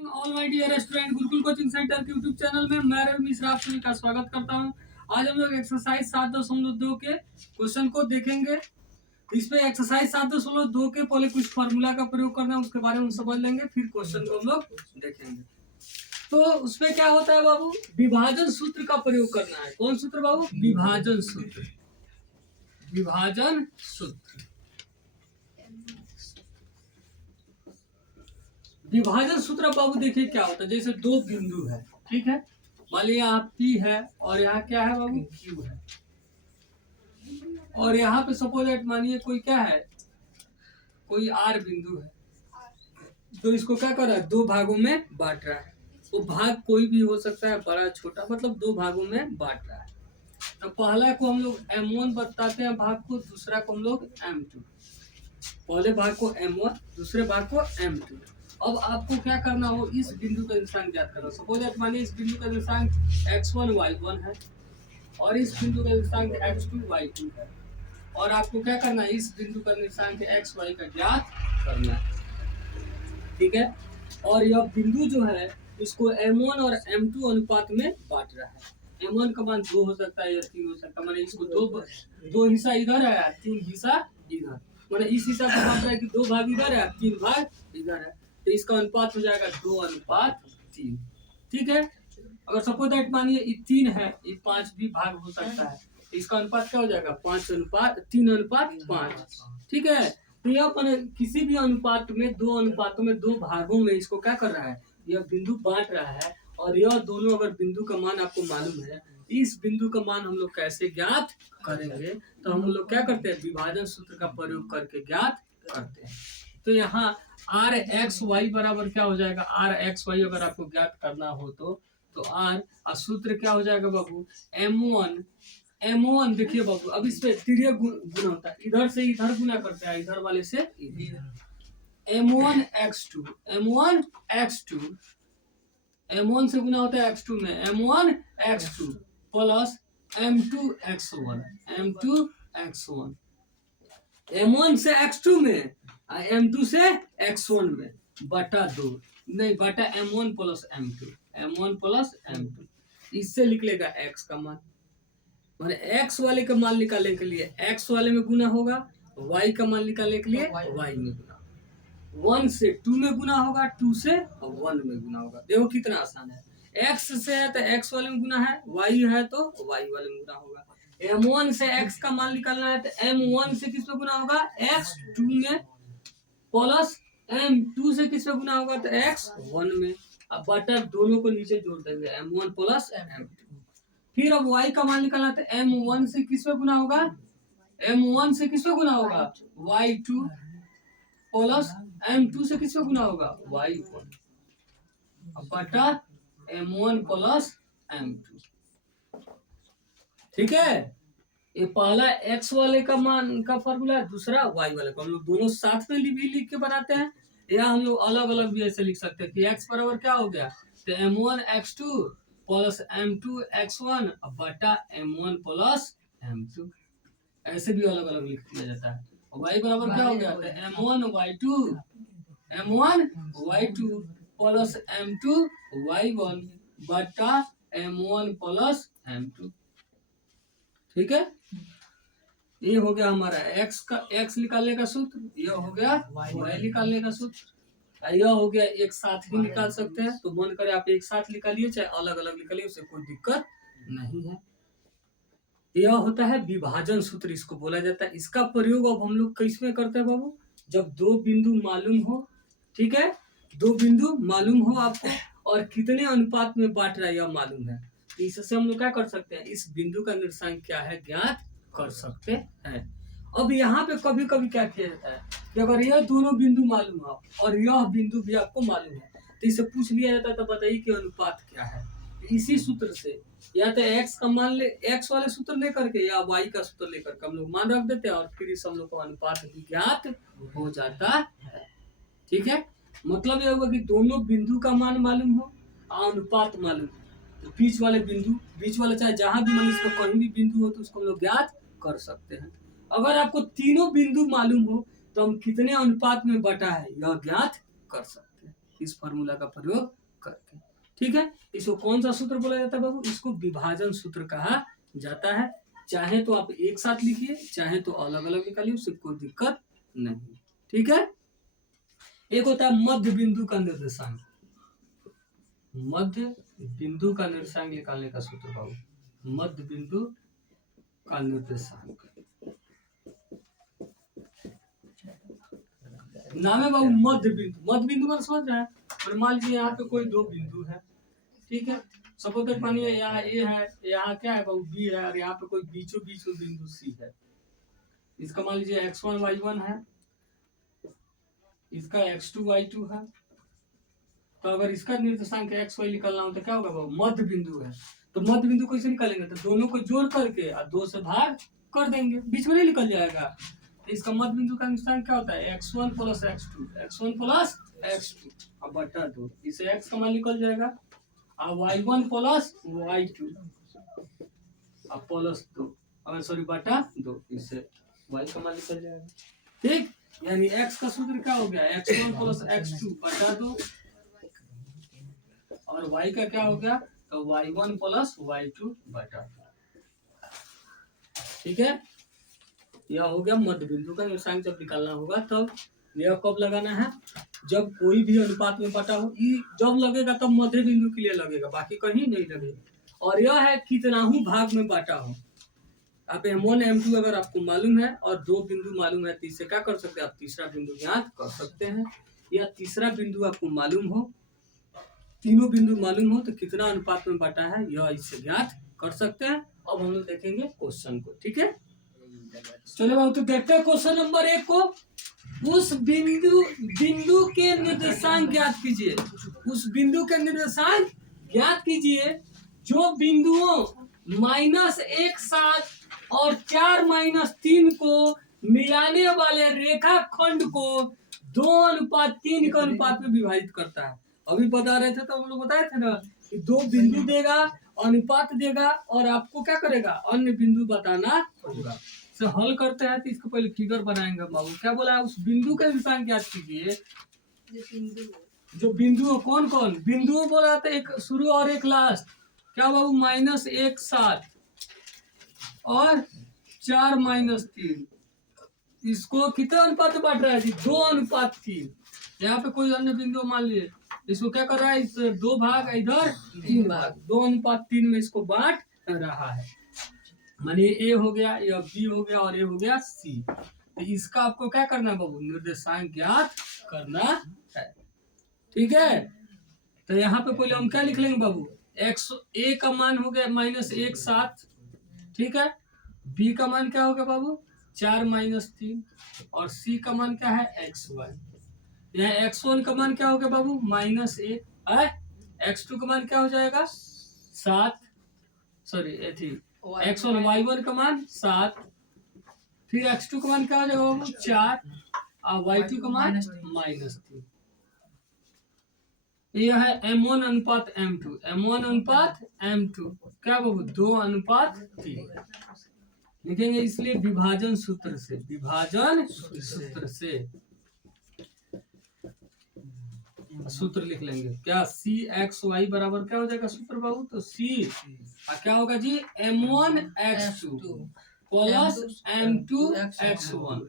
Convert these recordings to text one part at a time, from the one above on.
All my dear student, Gurukul coaching centre के YouTube channel में मैं रवि मिश्रा आप सभी का स्वागत करता हूं। आज हम लोग एक्सरसाइज 7.2 के क्वेश्चन को देखेंगे। इसमें एक्सरसाइज 7.2 के पहले कुछ फार्मूला का प्रयोग करना है, उसके बारे में समझ लेंगे, फिर क्वेश्चन को हम लोग देखेंगे। तो उसमें क्या होता है बाबू, विभाजन सूत्र का प्रयोग करना है। कौन सूत्र बाबू? विभाजन सूत्र। विभाजन सूत्र। विभाजन सूत्र बाबू देखिए क्या होता है। जैसे दो बिंदु है, ठीक है, मान लिया यहाँ P है और यहाँ क्या है बाबू? Q है। और यहाँ पे सपोज मानिए कोई क्या है, कोई R बिंदु है। तो इसको क्या कर रहा है? दो भागों में बांट रहा है। वो भाग कोई भी हो सकता है, बड़ा छोटा, मतलब दो भागों में बांट रहा है। तो पहला को हम लोग M1 बताते हैं भाग को, दूसरा को हम लोग M2। पहले भाग को M1, दूसरे भाग को M2। अब आपको क्या करना हो, इस बिंदु का निर्देशांक ज्ञात करना। सपोज मानिए इस बिंदु का निर्देशांक x1 y1 है और इस बिंदु का निर्देशांक x2 y2 है। और आपको क्या करना है, इस बिंदु का निर्देशांक x y का ज्ञात करना है, ठीक है। और यह बिंदु जो है इसको M1 और M2 अनुपात में बांट रहा है। M1 का मान 2 हो सकता है या 3 हो सकता है, माने इसको दो हिस्सा इधर है, 3 हिस्सा इधर, माने इस हिसाब से बांट रहा है कि 2 भाग इधर है, 3 भाग इधर है। तो इसका अनुपात हो जाएगा 2:3, ठीक है। अगर सपोज दैट मानिए ये 3 है, ये 5 भी भाग हो सकता है, तो इसका अनुपात क्या हो जाएगा? 3:5, ठीक है। तो यह किसी भी अनुपात में, दो अनुपातों में, दो भागों में इसको क्या कर रहा है, यह बिंदु बांट रहा है। और यह दोनों अगर बिंदु का मान आपको मालूम है, इस बिंदु का मान हम लोग कैसे ज्ञात करेंगे? तो हम लोग क्या करते हैं, विभाजन सूत्र का प्रयोग करके ज्ञात करते हैं। तो यहाँ आर एक्स वाई बराबर क्या हो जाएगा? आर एक्स वाई अगर आपको ज्ञात करना हो तो आर सूत्र क्या हो जाएगा बाबू? M1 देखिए बाबू, अब इस पे तिर्यक गुना होता है, इधर से इधर गुना करते हैं, इधर वाले से इधर। M1 से गुना होता है x2 में, M1 x2 plus M2 x1 M1 से x2 में, M2 से x1 में, बटा 2 नहीं, बटा M1 प्लस M2। इससे लिख लेगा x का मान, माने x वाले का मान निकालने के लिए x वाले में गुना होगा, y का मान निकालने के लिए y में गुना, 1 से 2 में गुना होगा, 2 से 1 में गुना होगा। देखो कितना आसान है। x से है तो x वाले में गुना है, y है तो y वाले में गुना होगा। M1 से x का मान निकालना है तो M1 से किस पे गुना होगा? x2 में, प्लस M2 से किस पे गुना होगा? तो x1 में। अब बटा दोनों को नीचे जोड़ देंगे, M1 प्लस M2। फिर अब y का मान निकालना है तो M1 से किस पे गुना होगा? M1 से किस पे गुना होगा? y2 प्लस M2 से किस पे गुना होगा? y1 बटा M1 प्लस M2, ठीक है। ये पहला x वाले का मान का फॉर्मूला है, दूसरा y वाले का। हम लोग दोनों साथ में भी लिख के बनाते हैं, या हम लोग अलग अलग भी ऐसे लिख सकते हैं कि x बराबर क्या हो गया, तो M1 x2 plus M2 x1 बटा M1 प्लस M2, ऐसे भी अलग अलग लिख दिया जाता है। y बराबर क्या हो गया, तो M1 y2 plus M2 y1 बटा M1 प्लस M2, ठीक है। ये हो गया हमारा x निकालने का सूत्र, यह हो गया y निकालने का सूत्र, यह हो गया। एक साथ भी निकाल सकते हैं, तो मन करे आप एक साथ निकालिए चाहे अलग अलग निकालिए, उससे कोई दिक्कत नहीं है। यह होता है विभाजन सूत्र, इसको बोला जाता है। इसका प्रयोग अब हम लोग किस में करते हैं बाबू? जब दो बिंदु मालूम हो, ठीक है, दो बिंदु मालूम हो आपको और कितने अनुपात में बांट रहा है यह मालूम है, तो इससे हम लोग क्या कर सकते हैं, इस बिंदु का निर्देशांक क्या है ज्ञात कर सकते हैं। अब यहाँ पे कभी कभी क्या किया जाता है कि अगर यह दोनों बिंदु मालूम हो और यह बिंदु भी आपको मालूम है, तो इसे पूछ लिया जाता है, तो बताइए कि अनुपात क्या है। इसी सूत्र से या तो x का मान ले, x वाले सूत्र लेकर के, या y का सूत्र लेकर के हम लोग मान रख देते हैं, और फिर इस हम लोग को अनुपात भी ज्ञात हो जाता है, ठीक है। मतलब यह होगा कि दोनों बिंदु का मान मालूम हो, अनुपात मालूम हो, तो बीच वाले चाहे जहां भी मान इसको कहीं भी बिंदु हो तो उसको हम लोग ज्ञात कर सकते हैं। अगर आपको तीनों बिंदु मालूम हो तो हम कितने अनुपात में बटा है यह ज्ञात कर सकते हैं। इस फॉर्मूला का प्रयोग करके। ठीक है, इसको कौन सा सूत्र बोला जाता है बाबू? इसको विभाजन सूत्र कहा जाता है। चाहे तो आप एक साथ लिखिए, चाहे तो अलग अलग निकालिए, उससे कोई दिक्कत नहीं। ठीक है, एक होता है मध्य बिंदु का निर्देशांक। मध्य बिंदु का निर्देशांक निकालने का सूत्र बाबू, मध्य बिंदु का निर्देशांक नाम है बाबू मध्य बिंदु। मध्य बिंदु मतलब समझ रहे हैं? और मान लीजिए यहाँ पे कोई दो बिंदु है, ठीक है, सपोज मानिए यहाँ ए है, यहाँ क्या है बाबू बी है, और यहाँ पे कोई बीचों बीच में बिंदु सी है। इसका मान लीजिए x1 y1 है, इसका x2 y2 है। तो अगर इसका निर्देशांक एक्स वाई निकालना हो तो क्या होगा बाबू? मध्य बिंदु है, तो मध्य बिंदु कैसे निकालेंगे? तो दोनों को जोड़ करके और 2 से भाग कर देंगे, बीच में नहीं निकल जाएगा। तो इसका मध्य बिंदु का निर्देशांक क्या होता है? x1 plus x2, x1 plus x2 अब बटा 2, इसे x का मान निकल जाएगा, और y1 प्लस y2 अब प्लस 2, सॉरी बटा 2, इससे y का मान निकल जाएगा। ठीक, यानी x का सूत्र क्या हो गया? x1 प्लस x2 बटा 2, और y का क्या हो गया? तो y1 प्लस y2 बटा। ठीक है, यह हो गया मध्य बिंदु का निर्देशांक। जब निकालना होगा तब यह कब लगाना है? जब कोई भी अनुपात में बटा हो, जब लगेगा तब मध्य बिंदु के लिए लगेगा, बाकी कहीं नहीं लगेगा। और यह है कितना ही भाग में बांटा हो। आप M1 M2 अगर आपको मालूम है और दो बिंदु मालूम है, तो इससे क्या कर सकते हैं? आप तीसरा बिंदु ज्ञात कर सकते हैं। या तीसरा बिंदु आपको मालूम हो, तीनों बिंदु मालूम हो, तो कितना अनुपात में बांटा है यह इससे ज्ञात कर सकते हैं। अब हम लोग देखेंगे क्वेश्चन को। ठीक है, चलो बाबू तो देखते हैं क्वेश्चन नंबर 1 को। उस बिंदु के निर्देशांक ज्ञात कीजिए। उस बिंदु के निर्देशांक ज्ञात कीजिए जो बिंदुओं -1 7 और 4 -3 को मिलाने वाले रेखाखंड को 2:3 का अनुपात में विभाजित करता है। अभी बता रहे थे तो हम लोग बताए थे ना कि दो बिंदु देगा, अनुपात देगा, और आपको क्या करेगा? अन्य बिंदु बताना होगा। से हल करते हैं तो इसको पहले फिगर बनाएंगे बाबू। क्या बोला है? उस बिंदु का निर्देशांक ज्ञात कीजिए जो बिंदु कौन कौन बिंदु बोला था, एक शुरू और एक लास्ट। क्या बाबू? -1 7 और 4 -3। इसको कितना अनुपात में बांट रहा है जी? 2:3। यहाँ पे कोई अन्य बिंदु मान लीजिए, इसको क्या कर रहा है? इस 2 भाग, इधर 3 भाग, 2:3 में इसको बांट रहा है। मानिए ए हो गया, या बी हो गया, और ए हो गया सी। तो इसका आपको क्या करना है बाबू? निर्देशांक ज्ञात करना है। ठीक है, तो यहाँ पे पहले हम क्या लिख लेंगे बाबू? एक्स ए का मान हो गया -1 7, ठीक है। बी का मान क्या हो गया बाबू? 4 -3, और सी का मान क्या है? xy। यहाँ x1 का मान क्या हो गया बाबू? -1 है। x2 का मान क्या हो जाएगा? 7, सॉरी x1 y1 का मान 7, फिर x2 का मान क्या हो जाएगा बाबू? 4, और y2 का मान -3। यह है M1 अनुपात M2। M1 अनुपात M2 क्या बाबू? 2:3 लिखेंगे, इसलिए विभाजन सूत्र से, विभाजन सूत्र से सूत्र लिख लेंगे। क्या? CXY बराबर क्या हो जाएगा सूत्र बाबू? तो C क्या होगा जी? M1 X2 plus M2 X1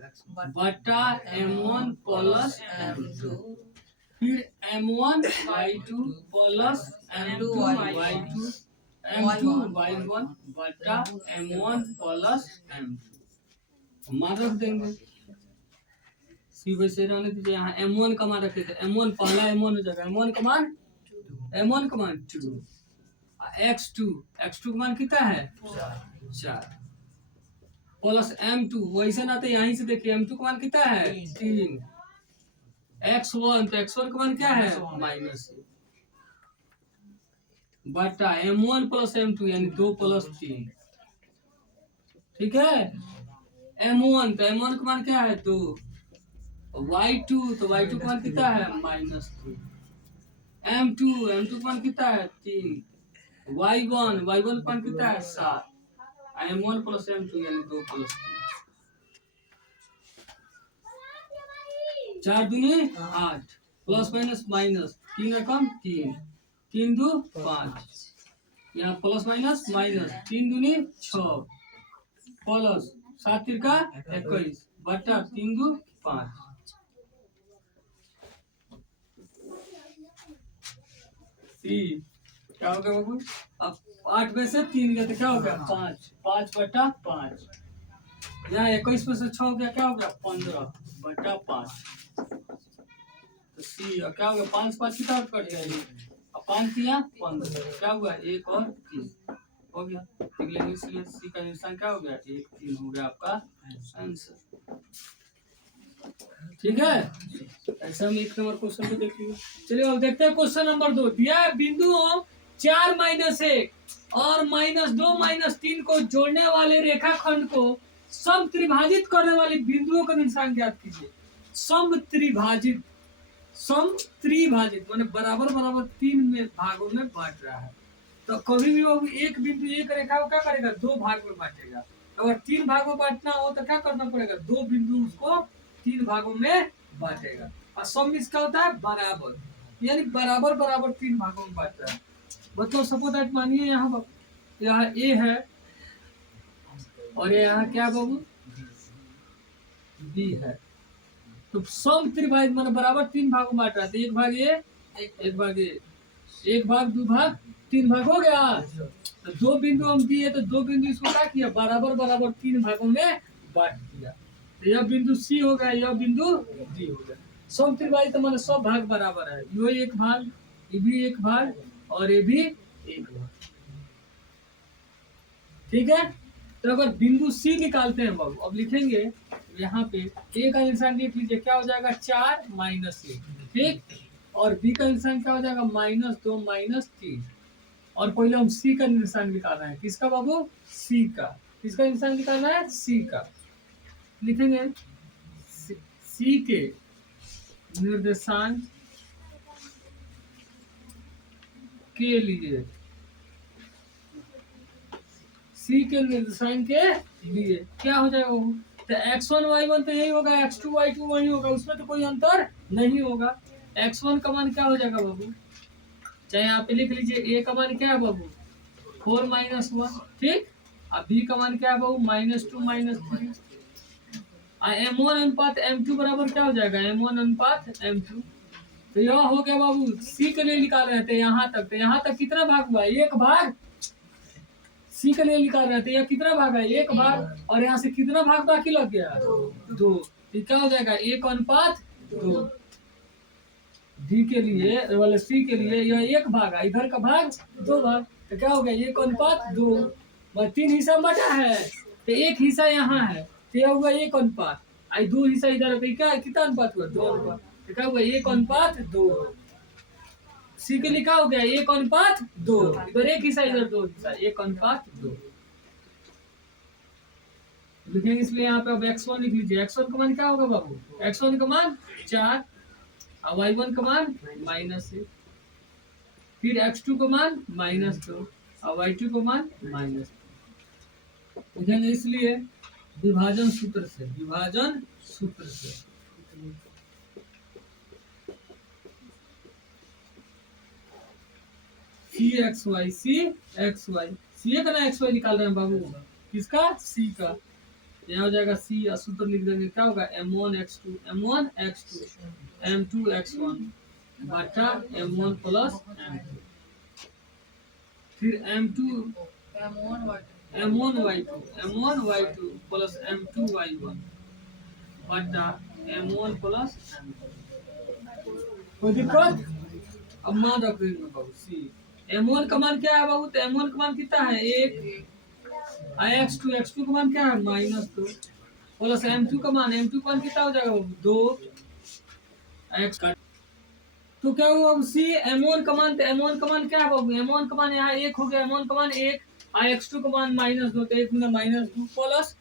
बटा M1 प्लस M2, फिर M1 Y2 plus M2 Y2 M2 Y1 बटा M1 प्लस M2 मान रख देंगे। सी वैसे रहने दीजिए। यहाँ M1 का मान रखे थे, M1 पहला M1 हो जाएगा, M1 का मान 2, X2 का मान कितना है? 4 प्लस M2, वैसे ना तो यहीं से देखिए M2 का मान कितना है? 3, X1 तो X1 का मान क्या है? -1 बटा M1 प्लस M2 यानी 2 प्लस 3। ठीक है, M1 तो M1 का मान क्या है? 2, Y2 तो Y2 का मान कितना है? -3, M2 का मान कितना है? 3, Y1 का मान कितना है? 7, M1 प्लस M2 यानी 2 प्लस 3, 4 दूनी 8, प्लस माइनस माइनस, 3 एकम 3, 3 दो 5, यहाँ प्लस माइनस माइनस, 3 दूनी 6, प्लस 7 तिरका 21 बटा 3 दो 5। सी क्या हो गया बाबू? अब 8 में से 3 गया तो क्या हो गया? 5, 5 बटा 5। यहाँ 21 में से 6 हो गया, क्या हो गया? 15 बटा 5। तो सी क्या हो गया? 5 5 कितना कट गया? अब 5 किया 15, क्या हुआ? 1 और 3 हो गया। इसलिए सी का निशान क्या हो गया? 1 3 हो गया आपका आंसर। ठीक है, ऐसा हम 1 नंबर क्वेश्चन को देख लिया। चलिए अब देखते हैं क्वेश्चन नंबर 2। दिया है बिंदुओं 4 माइनस 1 और -2 -3 को जोड़ने वाले रेखाखंड को सम त्रिभाजित करने वाले बिंदुओं का निशान ज्ञात कीजिए। सम त्रिभाजित, सम त्रिभाजित माने बराबर बराबर 3 में भागों में बांट रहा है। तो कभी भी वो एक बिंदु एक रेखा को क्या करेगा? 2 भाग में बांटेगा। अगर 3 भाग में बांटना हो तो क्या करना पड़ेगा? 2 बिंदु उसको 3 भागों में बांटेगा। और सम इसका होता है बराबर, यानी बराबर बराबर 3 भागों में बांट रहा है। मतलब सपोज दैट मानिए यहाँ ए है और यहाँ क्या बाबू? बी है। तो सम त्रिभाजित माने बराबर 3 भागों में बांट रहा है। तो 1 भाग ए, 1 भाग ए, 1 भाग 2 भाग 3 भाग हो गया। तो 2 बिंदु हम दिए तो 2 बिंदु इसको क्या किया? बराबर बराबर 3 भागों में बांट दिया। तो यह बिंदु सी हो गया, यह बिंदु डी हो गया। सम त्रिभाजित माने सब भाग बराबर है। यो 1 भाग, ये भी 1 भाग और ये भी 1 भाग। ठीक है, तो अगर बिंदु सी निकालते हैं बाबू, अब लिखेंगे यहाँ पे ए का निशान लिख लीजिए, क्या हो जाएगा? 4 माइनस 1, ठीक। और बी का निशान क्या हो जाएगा? -2 -3। और पहले हम सी का निशान निकालना है। किसका बाबू? सी का। किसका निशान निकालना है? सी का। लिखेंगे सी के निर्देशांक के लिए, सी के निर्देशांक के लिए क्या हो जाएगा बाबू? तो x1 y1 तो यही होगा, x2 y2 वही होगा, उसमें तो कोई अंतर नहीं होगा। x1 का मान क्या हो जाएगा बाबू? चाहे यहाँ पे लिख लीजिए, a का मान क्या है बाबू? 4 - 1, ठीक। अब b का मान क्या है बाबू? -2 -3। m1 अनुपात m2 बराबर क्या हो जाएगा? m1 अनुपात m2। तो यह हो गया बाबू। सी के लिए निकाल रहे थे यहाँ तक, तो यहाँ तक कितना भाग हुआ? 1 भाग। सी के लिए निकाल रहे थे, यह कितना भाग है? 1 भाग। और यहाँ से कितना भाग बाकी लग गया? 2। तो क्या हो जाएगा? 1 अनुपात 2। डी के लिए वाले सी के लिए यह 1 भाग है, इधर का भाग 2 भाग। तो क्या हो गया? 1 अनुपात 2। 3 हिस्सा बटा है तो 1 हिस्सा यहाँ है, तो यह हुआ 1 अनुपात। आई 2 हिस्सा इधर, क्या कितना अनुपात हुआ? 2 अनुपात। तो क्या हुआ? 1 अनुपात 2। सी के लिए क्या हो गया? 1 अनुपात 2। इधर 1 हिस्सा, इधर 2 हिस्सा, 1 अनुपात 2 लिखेंगे। इसलिए यहाँ पे अब x1 लिख लीजिए। x1 का मान क्या होगा बाबू? x1 का मान 4 और y1 का मान -1। फिर x2 का मान -2 और y2 का मान -2 लिखेंगे। इसलिए विभाजन सूत्र से, विभाजन सूत्र से CXY सी का ना XY निकाल रहे हैं बाबू। किसका? सी का। यहाँ हो जाएगा सी, सूत्र लिख देंगे, क्या होगा? m1 x2 m2 x1 बटा m1 प्लस m2। फिर m1 y2 plus m2 y1 बटा m1 प्लस m2। कोई दिक्कत? अब मान रख देंगे बाबू सी। m1 का मान क्या है बाबू? तो m1 का मान कितना है? 1। x2 का मान क्या है? -2 प्लस m2 का मान कितना हो जाएगा बाबू? 2 x का। तो क्या हुआ सी? m1 का मान, तो m1 का मान क्या है बाबू? m1 का मान यहाँ 1 हो गया, m1 का मान 1 x2 का मान -2, तो 1 गुना -2 प्लस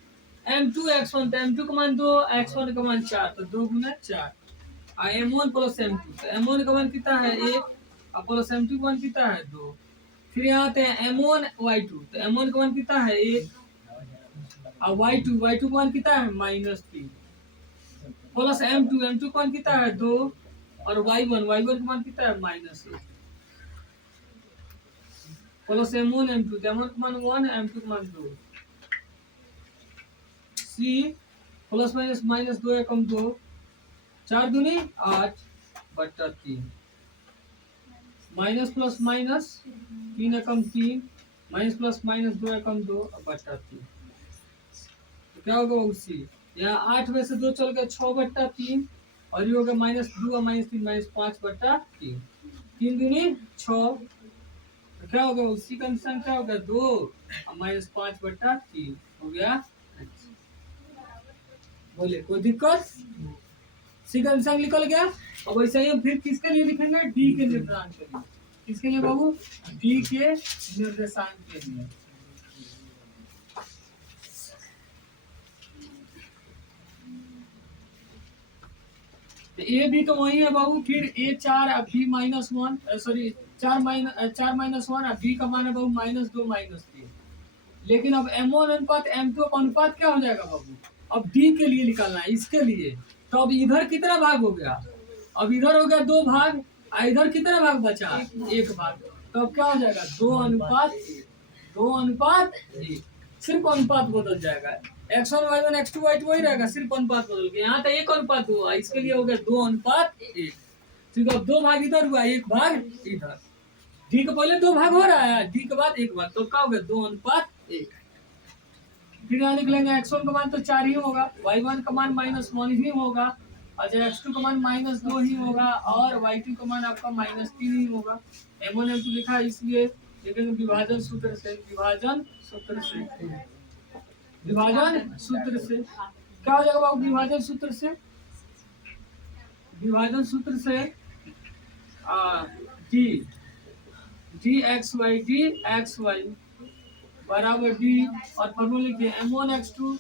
m2 x1, तो m2 का मान 2 x1 का मान 4, तो 2 गुना 4 m1 प्लस m2, तो m1 का मान कितना है? 1 और प्लस m2 का मान कितना है? 2। फिर यहाँ आते हैं m1 y2, तो m1 का मान कितना है? 1 और y2 का मान कितना है? -3 प्लस m2 का मान कितना है? 2 और y1 का मान कितना है -1 प्लस m1 m2 m1 का मान 1 m2 का मान 2 c प्लस माइनस 2 एकम 2 4 दूनी 8 बट्टा 3 माइनस प्लस माइनस 3 एकम 3 माइनस प्लस माइनस 2 एकम 2 बट्टा 3 तो क्या होगा उसी यहाँ 8 में से 2 चल गया 6 बट्टा 3 और ये हो गया -2 और -3 -5 बट्टा 3 3 दूनी 6 तो क्या हो गया उसी का निशान क्या हो गया 2 और -5 बट्टा 3 हो गया। बोले कोई दिक्कत सी का निशान निकल गया। अब वैसे ही हम फिर किसके लिए लिखेंगे डी के निर्देशांक के लिए। किसके लिए बाबू डी के निर्देशांक के लिए। ए बी तो वही है बाबू फिर ए 4 और बी -1 सॉरी 4 -1 और बी का मान है बाबू -2 -3 लेकिन अब m1 अनुपात m2 अनुपात क्या हो जाएगा बाबू अब डी के लिए निकालना है इसके लिए तो अब इधर कितना भाग हो गया अब इधर हो गया 2 भाग और इधर कितना भाग बचा 1 भाग तो अब क्या हो जाएगा 2 अनुपात 1 सिर्फ अनुपात बदल जाएगा x1 y1 x2 y2 वही रहेगा सिर्फ अनुपात बदल के यहाँ तो 1 अनुपात हुआ इसके लिए हो गया 2 अनुपात 1 ठीक है 2 भाग इधर हुआ 1 भाग इधर डी के पहले 2 भाग हो रहा है डी के बाद 1 भाग तो क्या हो गया 2 अनुपात 1 फिर यहाँ निकलेंगे x1 का मान तो 4 ही होगा y1 का मान -1 ही होगा और x2 का मान -2 ही होगा और y2 का मान आपका -3 ही होगा m1 m2 लिखा है इसलिए लेकिन विभाजन सूत्र से क्या हो जाएगा बाबू विभाजन सूत्र से डी एक्स वाई बराबर डी और फॉर्मूला लिखिए m1 x2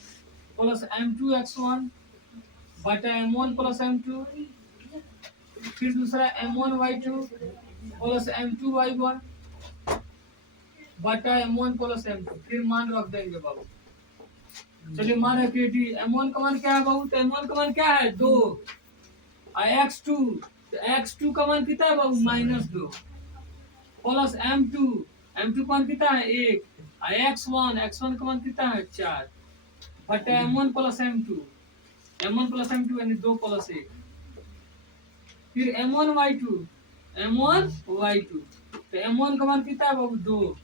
plus m2 x1 बटा m1 प्लस m2 फिर दूसरा m1 y2 plus m2 y1 बटा m1 प्लस m2 फिर मान रख देंगे बाबू। चलिए मान रखिए डी m1 का मान क्या है बाबू तो m1 का मान क्या है 2 और x2 का मान कितना है बाबू -2 प्लस m2 का मान कितना है 1 और x1 का मान कितना है 4 बटा m1 प्लस m2 यानी 2 प्लस 1 फिर m1 y2 तो m1 का मान कितना है बाबू 2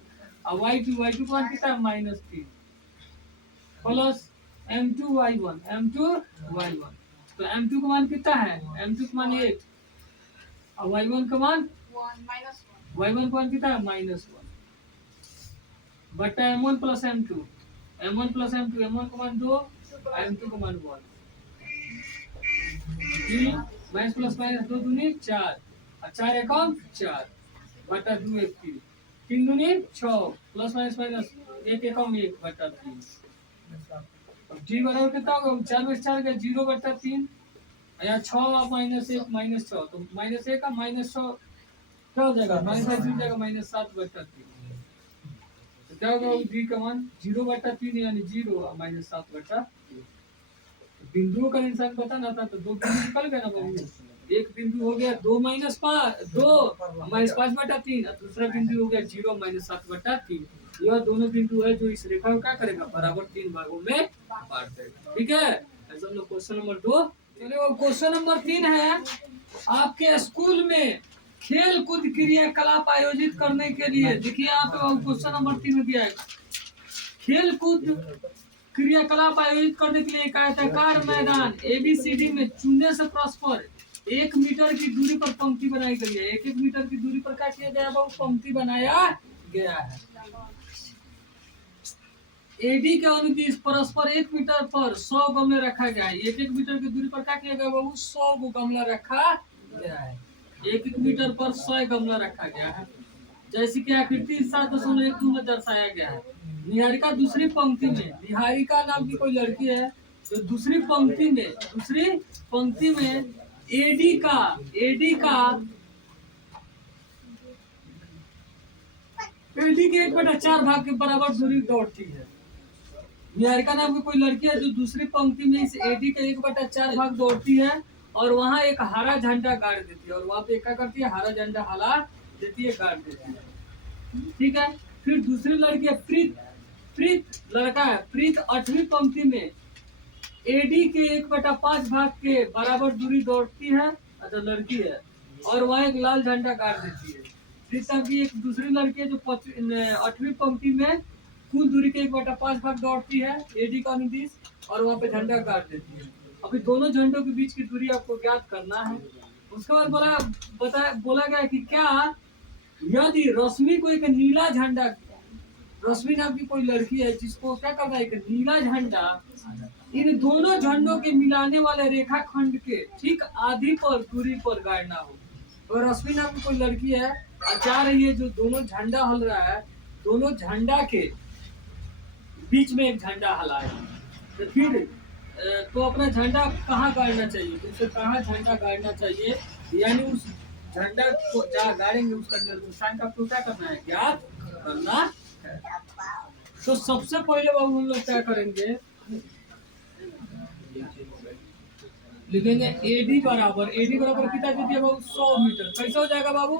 और y2 का मान कितना है -3 प्लस m2 y1 तो m2 का मान कितना है m2 का मान 1 और y1 का मान कितना है -1 बटा m1 प्लस m2 m1 का मान 2 m2 का मान 1 माइनस प्लस माइनस 2 दूनी 4 और 4 एकम 4 बटा 2 1 3 दूनी 6 प्लस माइनस 1 एकम 1 बटा 3 अब जी बराबर कितना होगा 4 में 4 का 0 बटा 3 यहाँ 6 -1 तो -1 का -6 क्या हो जाएगा -7 बटा 3 तो क्या होगा डी का मान 0 बटा 3 यानी 0 -7 बटा 3 बिंदुओं का निशान बताना था तो 2 बिंदु निकल गया ना बाबू एक बिंदु हो गया 2 -5 बटा 3 और दूसरा बिंदु हो गया 0 -7 बटा 3 यह दोनों बिंदु है जो इस रेखा को क्या करेगा बराबर 3 भागों में बांट देगा। ठीक है ऐसा हम लोग क्वेश्चन नंबर 2 चलिए वो क्वेश्चन नंबर 3 है आपके स्कूल में खेल कूद क्रियाकलाप आयोजित करने के लिए देखिए यहाँ पे क्वेश्चन नंबर 3 में दिया है खेल कूद क्रियाकलाप आयोजित करने के लिए एक आयताकार मैदान ABCD में चुनने से परस्पर 1 मीटर की दूरी पर पंक्ति बनाई गई है 1 मीटर की दूरी पर क्या किया गया है पंक्ति बनाया गया है AD के अनुदिश परस्पर 1 मीटर पर 100 गमले रखा गया है 1 मीटर की दूरी पर क्या किया गया बाबू 100 गमला रखा गया है 1 मीटर पर 100 गमला रखा गया है जैसे कि आकृति 7.12 में दर्शाया गया है। निहारिका दूसरी पंक्ति में निहारिका नाम की कोई लड़की है जो दूसरी पंक्ति में AD का 1/4 भाग के बराबर दूरी दौड़ती है। निहारिका नाम की कोई लड़की है जो दूसरी पंक्ति में इस AD का 1/4 भाग दौड़ती है और वहाँ एक हरा झंडा गाड़ देती है, और वहाँ पे क्या करती है, हरा झंडा हला देती है, गाड़ देती है। ठीक है। फिर दूसरी लड़की है प्रीत। प्रीत लड़का है। प्रीत 8वीं पंक्ति में एडी के 1/5 भाग के बराबर दूरी दौड़ती है। अच्छा, लड़की है, और वहाँ एक लाल झंडा गाड़ देती है। प्रीत की एक दूसरी लड़की है जो 8वीं पंक्ति में कुल दूरी के 1/5 भाग दौड़ती है, एडी का अनुदिश, और वहाँ पे झंडा गाड़ देती है। अभी दोनों झंडों के बीच की दूरी आपको ज्ञात करना है। उसके बाद बोला गया कि क्या यदि रश्मि को एक नीला झंडा, रश्मि नाम की कोई लड़की है जिसको क्या करना है, एक नीला झंडा इन दोनों झंडों के मिलाने वाले रेखाखंड के ठीक आधी पर दूरी पर गाड़ना हो। तो रश्मि नाम की कोई लड़की है, चाह रही है जो दोनों झंडा हल रहा है, दोनों झंडा के बीच में एक झंडा हला है, तो फिर तो अपना झंडा कहाँ गाड़ना चाहिए, तो उसे कहाँ झंडा गाड़ना चाहिए, यानी उस झंडा को जहाँ गाड़ेंगे उसका निर्देशांक आपको क्या करना है, ज्ञात करना है। तो सबसे पहले बाबू हम लोग क्या करेंगे, लिखेंगे एडी बराबर कितना दे दिया बाबू, 100 मीटर। कैसे हो जाएगा बाबू,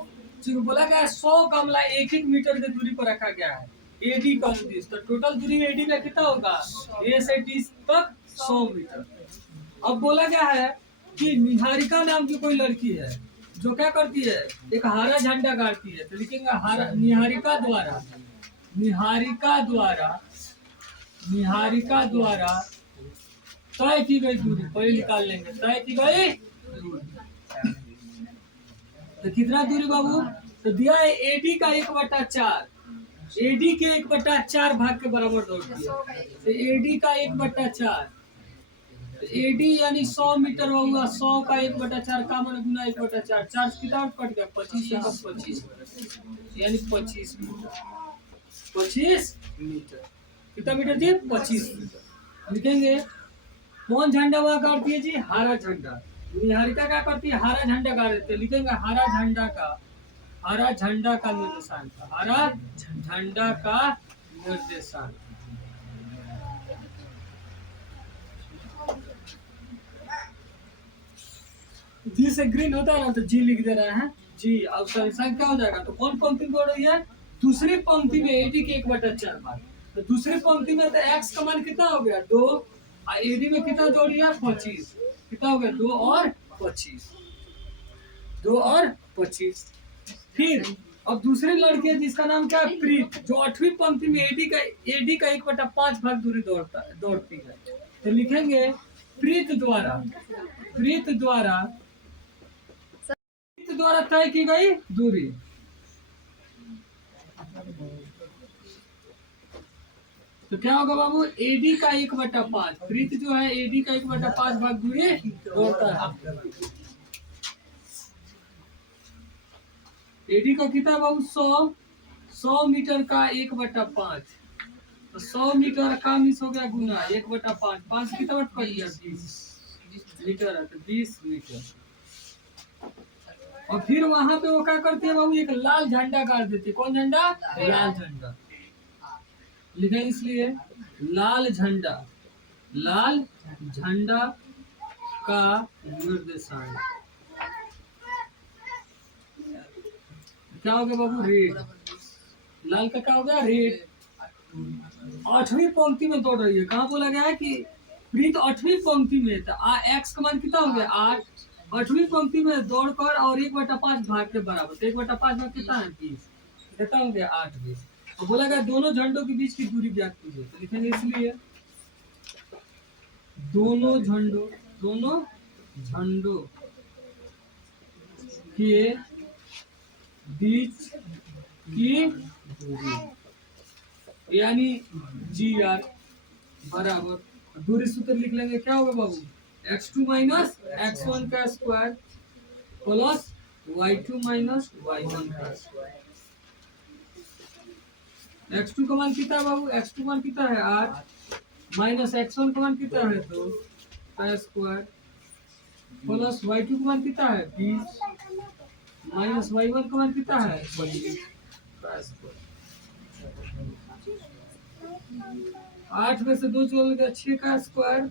बोला गया 100 गमला 1-1 मीटर की दूरी पर रखा गया है, एडी का अनुदिश, तो टोटल दूरी एडी का कितना होगा, ए से डी तक 100 मीटर। अब बोला गया है कि निहारिका नाम की कोई लड़की है जो क्या करती है, एक हरा झंडा गाड़ती है, तो लिखेंगे हरा निहारिका द्वारा तय की गई दूरी, पहले निकाल लेंगे, तय की गई दूरी। तो कितना दूरी बाबू, तो दिया है एडी का 1/4, एडी के 1/4 भाग के बराबर दौड़ती है, तो एडी का 1/4, एडी यानी 100 मीटर हुआ, 100 का 1/4 का मान गुना 1/4, 4 कितना कट गया, 25 यानी 25 मीटर, 25 मीटर, कितना मीटर जी, 25 मीटर। लिखेंगे कौन झंडा हुआ गाड़ती है जी, हरा झंडा। निहारिका क्या करती है, हरा झंडा गाड़ देती है, लिखेंगे हरा झंडा का निर्देशांक, हरा झंडा का निर्देशांक। जी से ग्रीन होता है ना, तो जी लिख दे रहे हैं जी। अब निर्देशांक क्या हो जाएगा, तो कौन पंक्ति दौड़ रही है, दूसरी पंक्ति में एडी के 1/4 भाग, तो दूसरी पंक्ति में तो एक्स का मान कितना हो गया, 2, और एडी में कितना जोड़ लिया, 25, कितना हो गया, 2 और 25। फिर अब दूसरी लड़की है जिसका नाम क्या है, प्रीत, जो 8वीं पंक्ति में एडी का 1/5 भाग दूरी दौड़ती है, तो लिखेंगे प्रीत द्वारा तय की गई दूरी। तो क्या होगा बाबू, एडी का 1/5, प्रीत जो है एडी का 1/5 भाग दूरी दौड़ता है। एडी का कितना बाबू, 100 मीटर का 1/5, तो 100 मीटर का मिस हो गया गुना 1/5, 5 कितना कट गया, 20 मीटर है, तो 20 मीटर। और फिर वहां पे वो क्या करती है बाबू, एक लाल झंडा गाड़ देती है, कौन झंडा, लाल झंडा, लिखा इसलिए लाल झंडा का निर्देशांक क्या हो गया बाबू, रेड, लाल का क्या हो गया, रेड। 8वीं पंक्ति में दौड़ रही है, कहाँ बोला गया है कि प्रीत 8वीं पंक्ति में, तो एक्स का मान कितना हो गया, 8, 8वीं पंक्ति में दौड़कर और 1/5 भाग के बराबर, तो 1/5 भाग कितना है, 20, कितना हो गया, 8, 20। तो बोला गया दोनों झंडों के बीच की दूरी ज्ञात कीजिए, तो लिखेंगे इसलिए दोनों झंडों के बीच की दूरी यानी GR बराबर, दूरी सूत्र लिख लेंगे, क्या होगा बाबू, x2 माइनस x1 का square plus y2 minus y1 का स्क्वायर। x2 का मान कितना है बाबू, x2 मान कितना है 8, माइनस x1 का मान कितना है 2 का स्क्वायर, प्लस y2 का मान कितना है 20, माइनस y1 का मान कितना है 25 का स्क्वायर। 8 में से 2 चल गया, 6 का स्क्वायर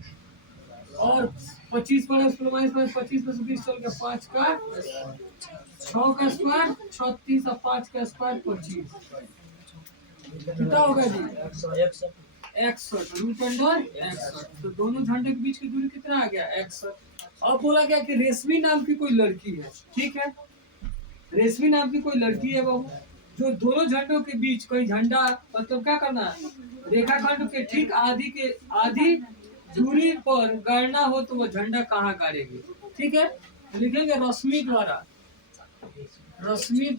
और 25 पर एक्स माइनस 25 में से 20 चल गया 5 का 6 का स्क्वायर 36 और 5 का स्क्वायर 25 कितना होगा जी 61 रूट अंडर 61। तो दोनों झंडे के बीच की दूरी कितना आ गया 61। अब बोला गया कि रेशमी नाम की कोई लड़की है, ठीक है, रेशमी नाम की कोई लड़की है बाबू, जो दोनों झंडों के बीच कोई झंडा मतलब क्या करना है, रेखाखंड के ठीक आधी दूरी पर गाड़ना हो तो वो झंडा कहाँ गाड़ेगी, ठीक है। लिखेंगे रश्मि द्वारा रश्मि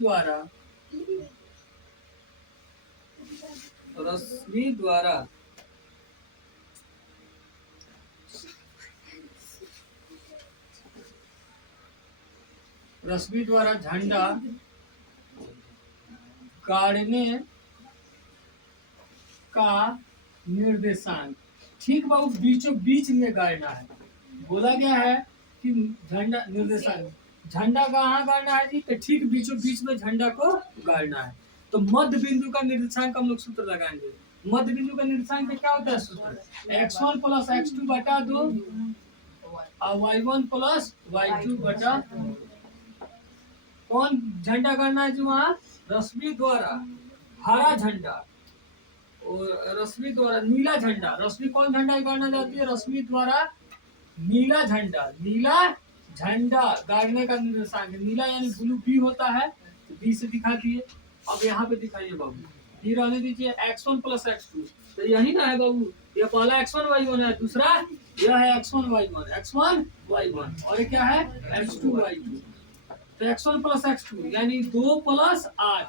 द्वारा झंडा गाड़ने का निर्देशांक, ठीक बाबू बीचों बीच में गाड़ना है। बोला गया है कि झंडा निर्देशांक झंडा कहाँ गाड़ना है जी, तो ठीक बीचों बीच में झंडा को गाड़ना है। तो मध्य बिंदु का निर्देशांक हम लोग सूत्र लगाएंगे। मध्य बिंदु का निर्देशांक क्या होता है सूत्र x1 प्लस x2 बटा 2 और y1 प्लस y2 बटा। कौन झंडा गाड़ना है जो वहाँ रश्मि द्वारा हरा झंडा और रश्मि द्वारा नीला झंडा, रश्मि कौन झंडा गाड़ना चाहती है, रश्मि द्वारा नीला झंडा गाड़ने का निर्देशांक, नीला यानी ब्लू बी होता है, तो बी से दिखा दिए। अब यहाँ पे दिखाइए बाबू, ये रहने दीजिए x1 प्लस x2, तो यही ना है बाबू, ये पहला x1 y1 है, दूसरा यह है x1 y1 और ये क्या है x2 y2। तो x1 प्लस x2 यानी 2 प्लस 8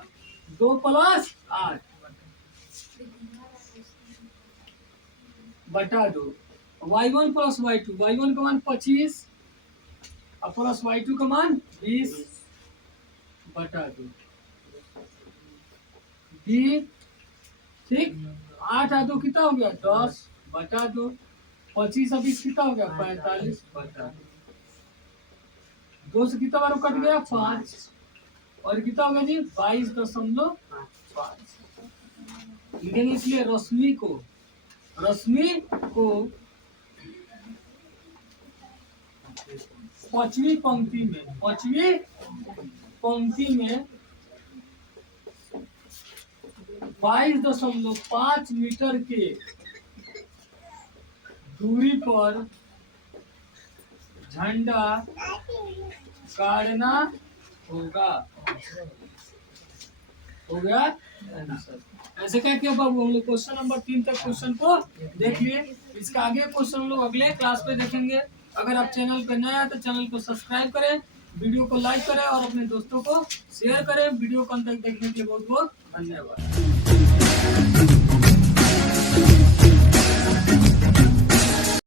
बटा 2, y1 प्लस y2, y1 का मान 25 और प्लस y2 का मान 20 बटा 2 डी, ठीक। 8 और 2 कितना हो गया 10 बटा 2, 25 और 20 कितना हो गया 45 बटा 2 से कितना बार कट गया 5 और कितना हो गया जी 22.5 लिखेंगे। इसलिए रश्मि को पांचवी पंक्ति में 22.5 मीटर के दूरी पर झंडा गाड़ना होगा। हो गया आंसर। ऐसे क्या किया बाबू, हम लोग क्वेश्चन नंबर 3 तक क्वेश्चन को देख लिए। इसका आगे क्वेश्चन हम लोग अगले क्लास में देखेंगे। अगर आप चैनल पर नए हैं तो चैनल को सब्सक्राइब करें, वीडियो को लाइक करें और अपने दोस्तों को शेयर करें। वीडियो को अंत तक देखने के लिए बहुत बहुत धन्यवाद।